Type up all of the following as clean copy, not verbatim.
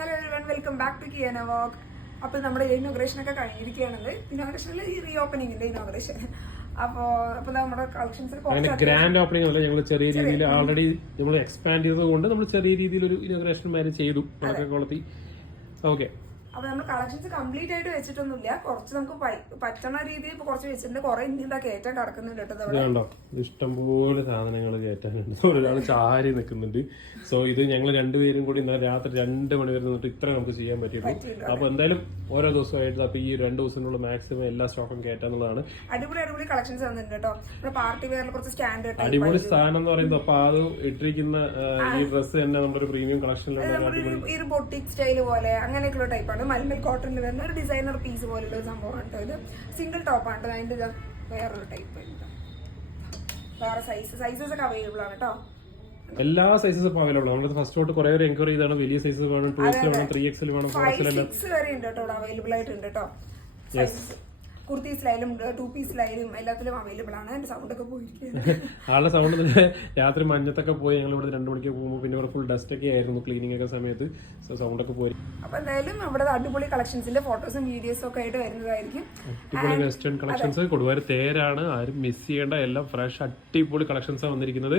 Hello everyone, welcome back to Kiyana vlog. അപ്പോൾ നമ്മുടെ inauguration ഒക്കെ കഴിഞ്ഞിരിക്കുകയാണത്. ഇനോഗ്രേഷനിൽ ഈ റീ ഓപ്പണിംഗിന്റെ ഇനോഗ്രേഷൻ. അപ്പോൾ നമ്മുടെ കളക്ഷൻസ് ഗ്രാൻഡ് ഓപ്പണിംഗ് അല്ല, ഞങ്ങൾ ചെറിയ രീതിയിൽ ഓൾറെഡി നമ്മൾ എക്സ്പാൻഡ് ചെയ്തതുകൊണ്ട് നമ്മൾ ചെറിയ രീതിയിൽ ഒരു ഇനോഗ്രേഷൻ മാരേജ് ചെയ്തു. Quality okay. അപ്പൊ നമ്മൾ കളക്ഷൻസ് കംപ്ലീറ്റ് ആയിട്ട് വെച്ചിട്ടൊന്നുമില്ല. കുറച്ച് നമുക്ക് പറ്റുന്ന രീതിയിൽ ഇപ്പൊ കുറച്ച് വെച്ചിട്ടുണ്ട്. കുറെ ഇനി എന്താ കയറ്റാൻ കിടക്കുന്നുണ്ട് കേട്ടോ. ഇഷ്ടംപോലെ സാധനങ്ങൾ കയറ്റാനുണ്ട്. ഒരാൾ ചാരി നിൽക്കുന്നുണ്ട്. സോ ഇത് ഞങ്ങൾ രണ്ടുപേരും കൂടി ഇന്നലെ രാത്രി 2 മണി വരെ നിന്നിട്ട് ഇത്ര നമുക്ക് ചെയ്യാൻ പറ്റിയിട്ടുള്ളൂ. അപ്പൊ എന്തായാലും ഓരോ ദിവസമായിട്ട് അപ്പൊ ഈ 2 ദിവസത്തിനുള്ള മാക്സിമം എല്ലാ സ്റ്റോക്കും കയറ്റാന്നുള്ളതാണ്. അടിപൊളി കളക്ഷൻസ് വന്നിട്ടുണ്ട് കേട്ടോ. നമ്മുടെ പാർട്ടി വെയറിൽ കുറച്ച് സ്റ്റാൻഡ് അടിപൊളി സാധനം എന്ന് പറയുന്നത് അപ്പൊ അത് ഇട്ടിരിക്കുന്ന ഈ ഡ്രസ്സ് തന്നെ നമ്മുടെ ഒരു പ്രീമിയം കളക്ഷനിലുള്ള ഈ ഒരു ബൊട്ടിക് സ്റ്റൈല് പോലെ അങ്ങനെയൊക്കെയുള്ള ടൈപ്പാണ്. മൽമൽ കോട്ടണിൽ വരുന്ന ഒരു ഡിസൈനർ പീസ് പോലുള്ള ഒരു സംഭവമാണ് കേട്ടോ. ഇത് സിംഗിൾ ടോപ്പാണ്. അതിന്റെ വേറൊരു ടൈപ്പ്, വേറെ സൈസസ് ഒക്കെ അവൈലബിൾ ആണ് കേട്ടോ. എല്ലാ സൈസസും ഇപ്പൊ അവൈലബിൾ ആണ്. നമ്മൾ ഫസ്റ്റ് തൊട്ട് കുറെ എൻക്വയറി ചെയ്താണ്. വലിയ സൈസസ് വേണം, 2X വേണം, 3XL വേണം, 5-6 വരെ ഉണ്ട് കേട്ടോ. അവൈലബിൾ ആയിട്ടുണ്ട് കേട്ടോ. കുർത്തീസിലായാലും 2 പീസിലായാലും എല്ലാത്തിലും അവൈലബിൾ ആണ്. എന്റെ സൗണ്ട് ഒക്കെ പോയിരിക്കുന്നത്. ആളുടെ സൗണ്ട് തന്നെ രാത്രി മഞ്ഞത്തൊക്കെ പോയി. ഞങ്ങൾ ഇവിടെ 2 മണിക്ക് പോകുമ്പോൾ പിന്നെ ഇവിടെ ഫുൾ ഡസ്റ്റ് ഒക്കെ ആയിരുന്നു ക്ലീനിങ് ഒക്കെ സമയത്ത്. സൗണ്ട് ഒക്കെ പോയി. അപ്പൊ എന്തായാലും അവിടെ അടിപൊളി കളക്ഷൻസിന്റെ ഫോട്ടോസും വീഡിയോസും ഒക്കെ ആയിട്ട് വരുന്നതായിരിക്കും. അടിപൊളി വെസ്റ്റേൺ കളക്ഷൻസ് കൊടുവാര് തേരാണ്. ആരും മിസ് ചെയ്യേണ്ട. എല്ലാം ഫ്രഷ് അടിപൊളി കളക്ഷൻസാണ് വന്നിരിക്കുന്നത്.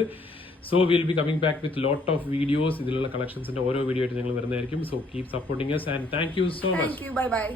So will be coming back with lot of videos. ഇതിലുള്ള കളക്ഷൻസിന്റെ ഓരോ വീഡിയോ ആയിട്ട് ഞങ്ങൾ വരുന്നതായിരിക്കും. So keep supporting us and thank you so much. Thank you. Bye bye.